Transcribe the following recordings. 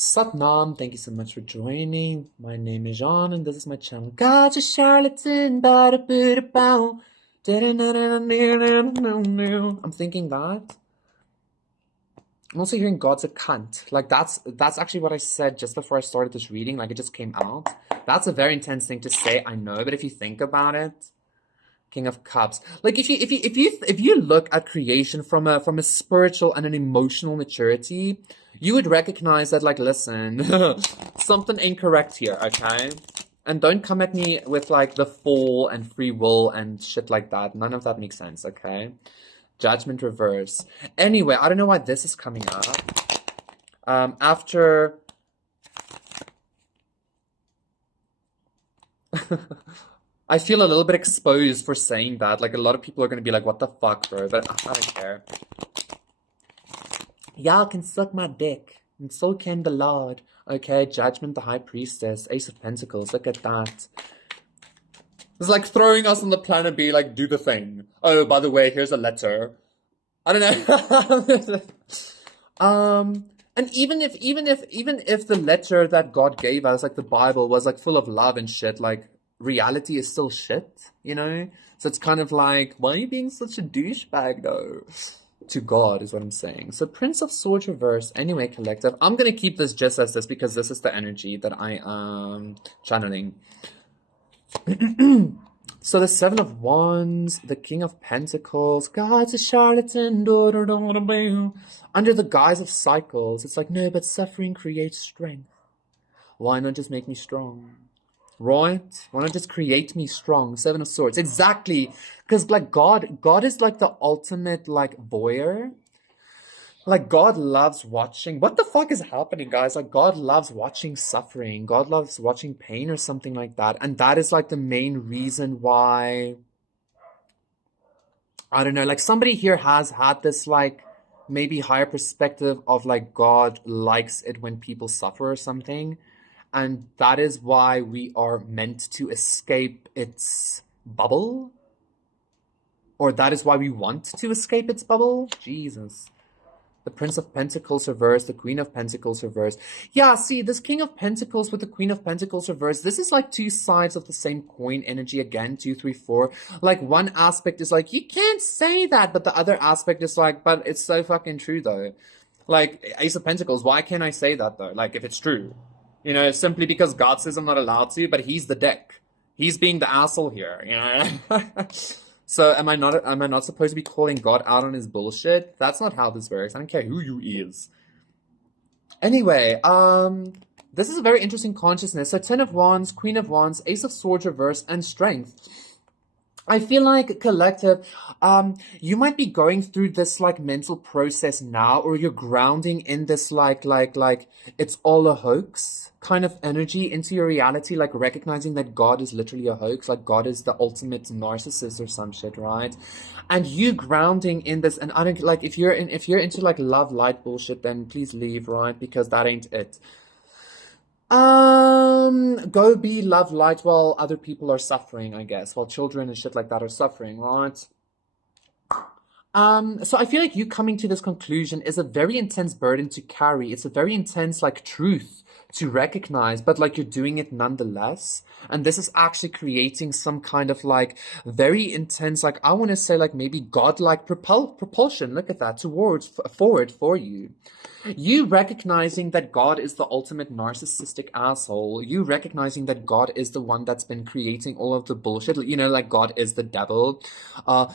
Satnam, thank you so much for joining. My name is Jean, and this is my channel. God's a charlatan, ba-da-ba-da-bow. I'm thinking that. I'm also hearing God's a cunt. Like that's actually what I said just before I started this reading. Like it just came out. That's a very intense thing to say, I know, but if you think about it, King of Cups. Like if you look at creation from a spiritual and an emotional maturity, you would recognize that, like, listen, something incorrect here, okay? And don't come at me with like the fall and free will and shit like that. None of that makes sense, okay? Judgment reverse. Anyway, I don't know why this is coming up. After I feel a little bit exposed for saying that. Like, a lot of people are going to be like, what the fuck, bro? But I don't care. Y'all can suck my dick. And so can the Lord. Okay, Judgment, the High Priestess, Ace of Pentacles. Look at that. It's like throwing us on the planet, be like, do the thing. Oh, by the way, here's a letter. I don't know. And even if the letter that God gave us, like the Bible, was like full of love and shit, like, reality is still shit, you know? So it's kind of like, why are you being such a douchebag, though? To God is what I'm saying. So Prince of Swords reverse. Anyway, collective. I'm going to keep this just as this because this is the energy that I am channeling. So the Seven of Wands, the King of Pentacles, God's a charlatan, under the guise of cycles. It's like, no, but suffering creates strength. Why not just make me strong? Right? Why not just create me strong? Seven of Swords. Exactly. Because, like, God is like the ultimate, like, voyeur. Like, God loves watching. What the fuck is happening, guys? Like, God loves watching suffering. God loves watching pain or something like that. And that is, like, the main reason why, I don't know, like, somebody here has had this, like, maybe higher perspective of, like, God likes it when people suffer or something. And that is why we are meant to escape its bubble. Or that is why we want to escape its bubble. Jesus. The Prince of Pentacles reversed, the Queen of Pentacles reversed. Yeah, see, this King of Pentacles with the Queen of Pentacles reversed, this is like two sides of the same coin energy again, 2, 3, 4. Like, one aspect is like, you can't say that, but the other aspect is like, but it's so fucking true, though. Like, Ace of Pentacles, why can't I say that, though? Like, if it's true. You know, simply because God says I'm not allowed to, but he's the dick. He's being the asshole here, you know? So am I not supposed to be calling God out on his bullshit? That's not how this works. I don't care who you is. Anyway, this is a very interesting consciousness. So 10 of Wands, Queen of Wands, Ace of Swords reverse, and Strength. I feel like, collective, you might be going through this, like, mental process now, or you're grounding in this, like, it's all a hoax kind of energy into your reality, like recognizing that God is literally a hoax, like God is the ultimate narcissist or some shit, right? And you grounding in this, and I don't, like, if you're into, like, love light bullshit, then please leave, right? Because that ain't it. Go be love light while other people are suffering, I guess. While children and shit like that are suffering, right? So I feel like you coming to this conclusion is a very intense burden to carry. It's a very intense, like, truth to recognize, but, like, you're doing it nonetheless. And this is actually creating some kind of, like, very intense, like, I want to say, like, maybe godlike propulsion. Look at that, forward for you. You recognizing that God is the ultimate narcissistic asshole. You recognizing that God is the one that's been creating all of the bullshit. You know, like, God is the devil.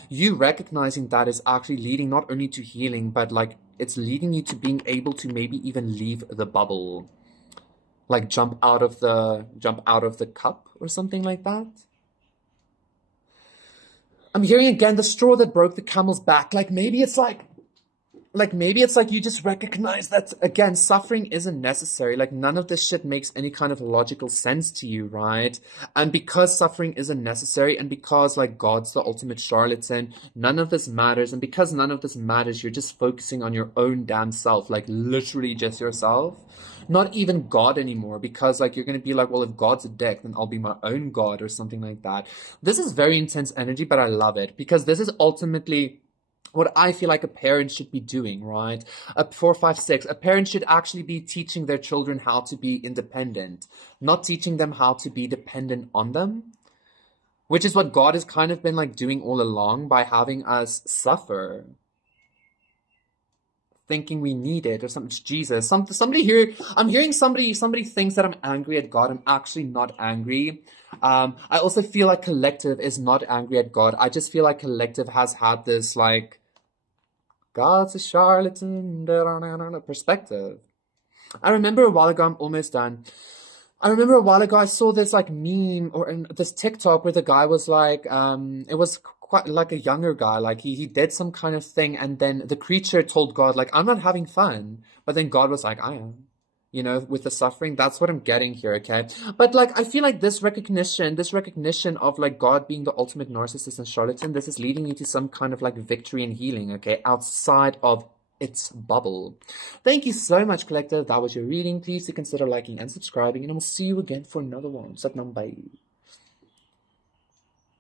You recognizing that is actually leading not only to healing, but, like, it's leading you to being able to maybe even leave the bubble. Like, jump out of the cup or something like that. I'm hearing again the straw that broke the camel's back. Like, maybe it's like you just recognize that, again, suffering isn't necessary. Like, none of this shit makes any kind of logical sense to you, right? And because suffering isn't necessary, and because, like, God's the ultimate charlatan, none of this matters. And because none of this matters, you're just focusing on your own damn self, like, literally just yourself. Not even God anymore, because, like, you're going to be like, well, if God's a dick, then I'll be my own God or something like that. This is very intense energy, but I love it, because this is ultimately what I feel like a parent should be doing, right? 4, 5, 6. A parent should actually be teaching their children how to be independent, not teaching them how to be dependent on them, which is what God has kind of been like doing all along by having us suffer, thinking we need it or something. Jesus, somebody here. I'm hearing somebody thinks that I'm angry at God. I'm actually not angry. I also feel like collective is not angry at God. I just feel like collective has had this like God's a charlatan perspective. I remember a while ago, I'm almost done. I remember a while ago I saw this like meme or this TikTok where the guy was like, it was quite like a younger guy, like he did some kind of thing, and then the creature told God like, I'm not having fun, but then God was like, I am. You know, with the suffering, that's what I'm getting here, okay? But like, I feel like this recognition of like God being the ultimate narcissist and charlatan, this is leading you to some kind of like victory and healing, okay? Outside of its bubble. Thank you so much, Collective. That was your reading. Please do consider liking and subscribing, and I will see you again for another one. Satnam, bye.